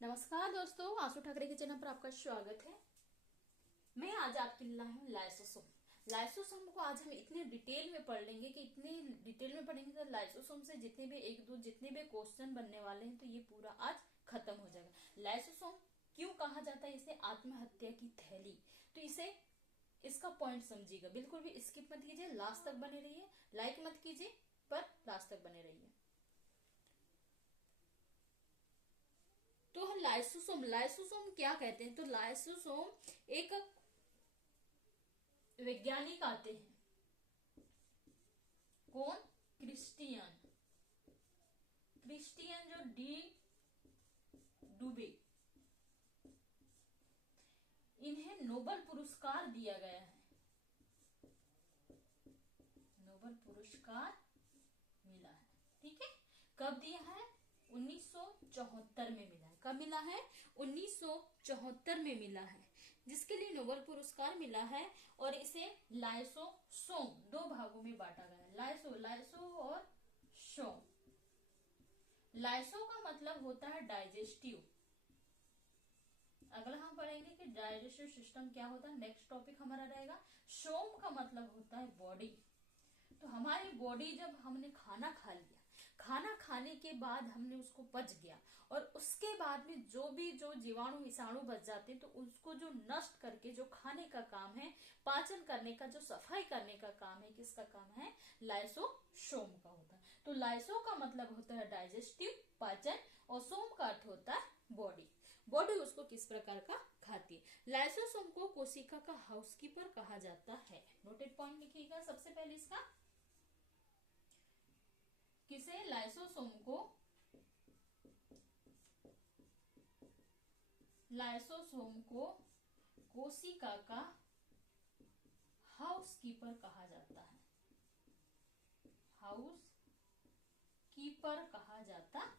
नमस्कार दोस्तों, आशु ठाकरे के चैनल पर आपका स्वागत है। मैं आज आपके लिए लाई हूँ लाइसोसोम। लाइसोसोम को आज हम इतने डिटेल में पढ़ लेंगे कि इतने डिटेल में पढ़ेंगे तो लाइसोसोम से जितने भी क्वेश्चन बनने वाले हैं तो ये पूरा आज खत्म हो जाएगा। लाइसोसोम क्यों कहा जाता है इसे? आत्महत्या की थैली। तो इसे इसका पॉइंट समझिएगा, बिल्कुल भी स्किप मत कीजिए, लास्ट तक बने रहिए। लाइक मत कीजिए पर लास्ट तक बने रहिए। तो लाइसोसोम क्या कहते हैं? तो लाइसोसोम एक वैज्ञानिक आते हैं। कौन? क्रिस्टियन जो डी डुबे, इन्हें नोबेल पुरस्कार दिया गया है। नोबेल पुरस्कार मिला है, ठीक है। कब दिया है? 1974 में मिला है। कब मिला है? 1974 में मिला है, जिसके लिए नोबेल पुरस्कार मिला है। और इसे लाइसोसोम दो भागों में बांटा गया है, लाइसो और सोम। लाइसो का मतलब होता है डाइजेस्टिव। अगला हम पढ़ेंगे कि डाइजेस्टिव सिस्टम क्या होता है, नेक्स्ट टॉपिक हमारा रहेगा। सोम का मतलब होता है बॉडी। तो हमारी बॉडी, जब हमने खाना खा लिया, खाना खाने के बाद हमने उसको पच गया और उसके बाद में जो जीवाणु विषाणु बच जाते हैं तो उसको जो नष्ट करके जो खाने का काम है, पाचन करने का, जो सफाई करने का काम है, किसका काम है? लाइसोसोम का होता है। तो लाइसो का मतलब होता है डाइजेस्टिव, पाचन, और सोम का अर्थ होता है बॉडी। बॉडी उसको किस प्रकार का खाती है। लाइसोसोम को कोशिका का हाउसकीपर कहा जाता है। नोटेड पॉइंट लिखिएगा सबसे पहले इसका। किसे? लाइसोसोम को कोशिका का हाउस कीपर कहा जाता है। हाउस कीपर कहा जाता है।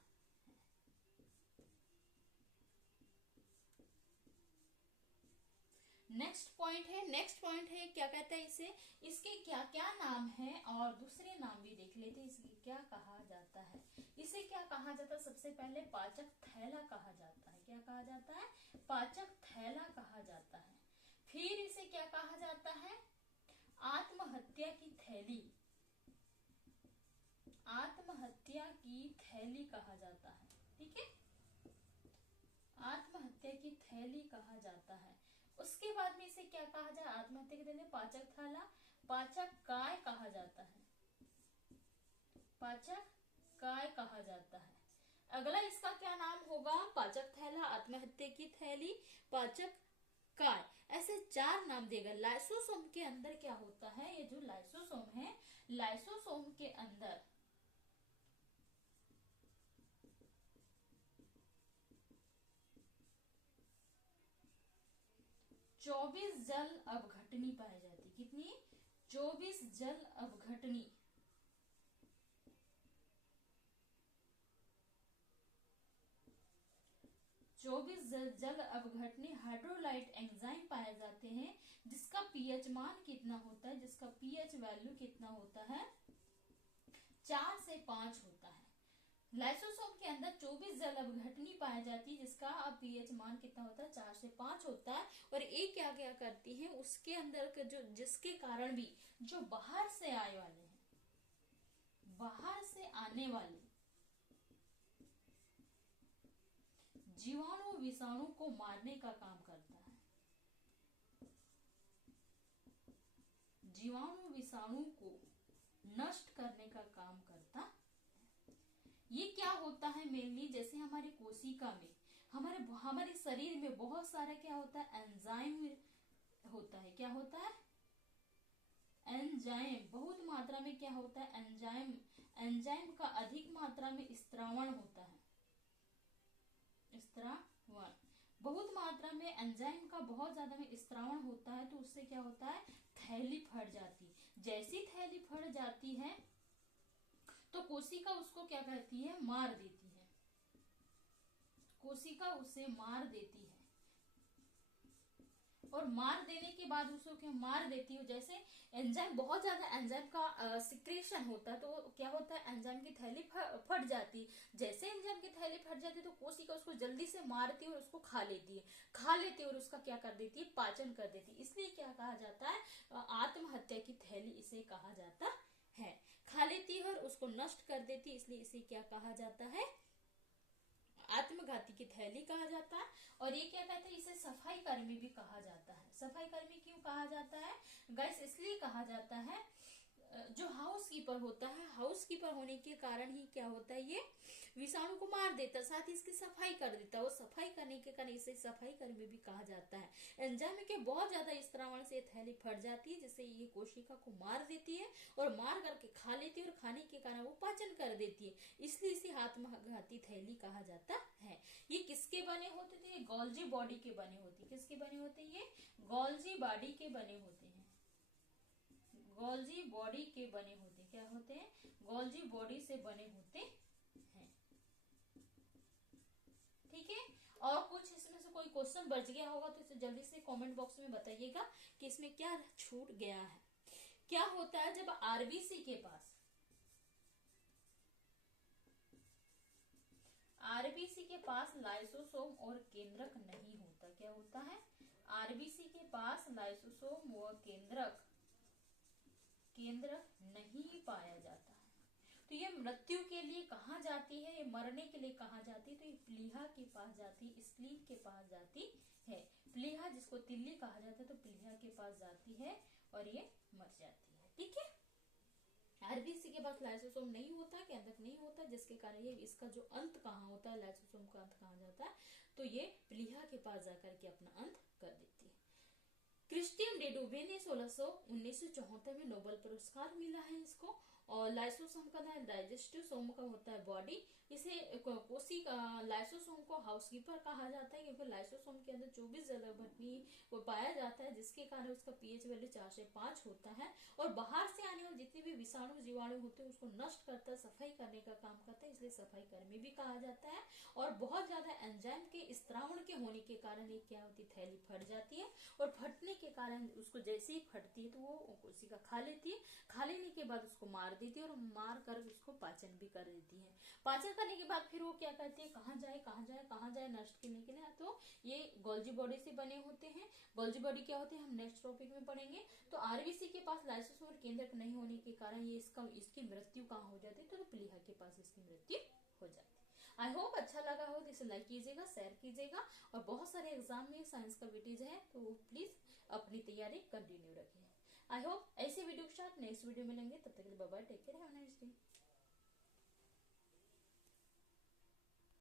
नेक्स्ट पॉइंट है क्या कहता है इसे? इसके क्या क्या नाम है और दूसरे नाम भी देख लेते हैं। इसके क्या कहा जाता है? इसे क्या कहा जाता है? सबसे पहले पाचक थैला कहा जाता है। क्या कहा जाता है? पाचक थैला कहा जाता है। फिर इसे क्या कहा जाता है? आत्महत्या की थैली। आत्महत्या की थैली कहा जाता है, ठीक है। आत्महत्या की थैली कहा जाता है। उसके बाद में इसे क्या कहा जाए? आत्महत्या की थैली, पाचक थैला, पाचक काय कहा जाता है। पाचक काय कहा जाता है। अगला इसका क्या नाम होगा? पाचक थैला, आत्महत्या की थैली, पाचक काय, ऐसे चार नाम देगा। लाइसोसोम के अंदर क्या होता है? ये जो लाइसोसोम है, लाइसोसोम के अंदर 24 जल अपघटनी पाई जाती। कितनी? 24 जल अपघटनी। 24 जल अपघटनी हाइड्रोलाइट एंजाइम पाए जाते हैं, जिसका पीएच मान कितना होता है? जिसका पीएच वैल्यू कितना होता है? 4 से 5 होता है। लाइसोसोम के अंदर 24 जल अपघटनी पाई जाती है, जिसका पीएच मान कितना होता है? 4 से 5 होता है। और ये क्या क्या करती है? उसके अंदर का जिसके कारण भी जो बाहर से आए वाले हैं, बाहर से आने वाले जीवाणु विषाणु को मारने का काम करता है। जीवाणु विषाणु को नष्ट करने का काम करता है। ये क्या होता है मेनली? जैसे हमारी कोशिका में, हमारे शरीर में बहुत सारा क्या होता है? एंजाइम होता है। क्या होता है? एंजाइम। बहुत मात्रा में क्या होता है? एंजाइम। एंजाइम का अधिक मात्रा में स्त्रावण होता है। स्त्रावण, बहुत मात्रा में एंजाइम का बहुत ज्यादा में स्त्रावण होता है, तो उससे क्या होता है? थैली फट जाती। जैसी थैली फट जाती है तो कोशिका उसको क्या कहती है? मार देती है। कोशिका उसे मार देती है। और मार देने के बाद उसको क्या मार देती हूँ। जैसे एंजाइम, बहुत ज्यादा एंजाइम का सिक्रेशन होता है, तो क्या होता है, एंजाइम की थैली फट जाती है। जैसे एंजाइम की थैली फट जाती है तो कोशिका उसको जल्दी से मारती है और उसको खा लेती है और उसका क्या कर देती है, पाचन कर देती है। इसलिए क्या कहा जाता है, आत्महत्या की थैली इसे कहा जाता है। खा लेती है और उसको नष्ट कर देती है, इसलिए इसे क्या कहा जाता है, आत्मघाती की थैली कहा जाता है। और ये क्या कहते हैं, इसे सफाई कर्मी भी कहा जाता है। सफाई कर्मी क्यों कहा जाता है गाइस, इसलिए कहा जाता है, जो हाउस कीपर होता है, हाउस कीपर होने के कारण ही क्या होता है, ये विषाणु को मार देता है, साथ ही इसकी सफाई कर देता है। वो सफाई करने के कारण इसे सफाई कर्मी भी कहा जाता है। एंजाइम के बहुत ज्यादा स्त्रावण से थैली फट जाती है, जिससे ये कोशिका को मार देती है और मार करके खा लेती है, और खाने के कारण वो पाचन कर देती है, इसलिए इसे आत्मघाती थैली कहा जाता है। ये किसके बने होते थे, गोल्जी बॉडी के बने होते। किसके बने होते, ये गोल्जी बॉडी के बने होते हैं। गोल्जी बॉडी के बने होते, क्या होते हैं, गोल्जी बॉडी से बने होते हैं। ठीक है, और कुछ इसमें से कोई क्वेश्चन बच गया होगा तो इसे जल्दी से कमेंट बॉक्स में बताइएगा कि इसमें क्या छूट गया है। क्या होता है जब आरबीसी के पास, आरबीसी के पास लाइसोसोम और केंद्रक नहीं होता। क्या होता है, आरबीसी के पास लाइसोसोम व केंद्रक नहीं पाया जाता है, तो ये मृत्यु के लिए कहाँ जाती है, ये मरने के लिए कहाँ जाती है, तो ये प्लीहा के पास जाती है, स्प्लीन के पास जाती है। प्लीहा जिसको तिल्ली कहा जाता है, तो प्लीहा के पास जाती है और ये मर जाती है। ठीक है, आरबीसी के पास लाइसोसोम नहीं होता, केंद्रक नहीं होता, जिसके कारण ये इसका जो अंत कहाँ होता है, लाइसोसोम का अंत कहाँ जाता है, तो ये प्लीहा के पास जाकर के अपना अंत कर देती है। क्रिस्टियन डेडोवे ने 1974 में नोबेल पुरस्कार मिला है इसको। और लाइसोसोम का डाइजेस्टिव सोम का होता है बॉडी, इसे कोशिका लाइसोसोम को हाउसकीपर कहा जाता है, क्योंकि लाइसोसोम के अंदर 24 जलभट्टी वो पाया जाता है, जिसके कारण उसका पीएच वैल्यू 4 से 5 होता है, और बाहर से आने वाले जितने भी विषाणु जीवाणु होते हैं उसको नष्ट करता है, सफाई करने का काम करता है, इसलिए सफाई कर्मी भी कहा जाता है। और बहुत ज्यादा एंजाइम के स्त्रावण के होने के कारण ये क्या होती है, थैली फट जाती है, और फटने के कारण उसको जैसे ही फटती है तो वो कोशिका खा लेती है, खा लेने के बाद उसको मार देती है, और मार कर उसको पाचन भी कर देती है। पाचन करने के बाद फिर वो क्या करती है, कहाँ जाए नष्ट करने के लिए, तो ये गोल्जी बॉडी से बने होते हैं। गोल्जी बॉडी क्या होते हैं हम नेक्स्ट टॉपिक में पढ़ेंगे। तो आरबीसी के पास लाइसोसोम और केंद्रक नहीं होने के कारण ये इसकी मृत्यु कहाँ हो जाती है, तो प्लीहा के पास इसकी मृत्यु हो जाती है। आई होप अच्छा लगा हो तो इसे लाइक कीजिएगा, शेयर कीजिएगा, और बहुत सारे एग्जाम में साइंस का वीडियोज है तो प्लीज अपनी तैयारी कंटिन्यू रखिए। आई होप ऐसे वीडियो के साथ नेक्स्ट वीडियो मिलेंगे, तब तक के लिए bye bye, take care, have a nice day.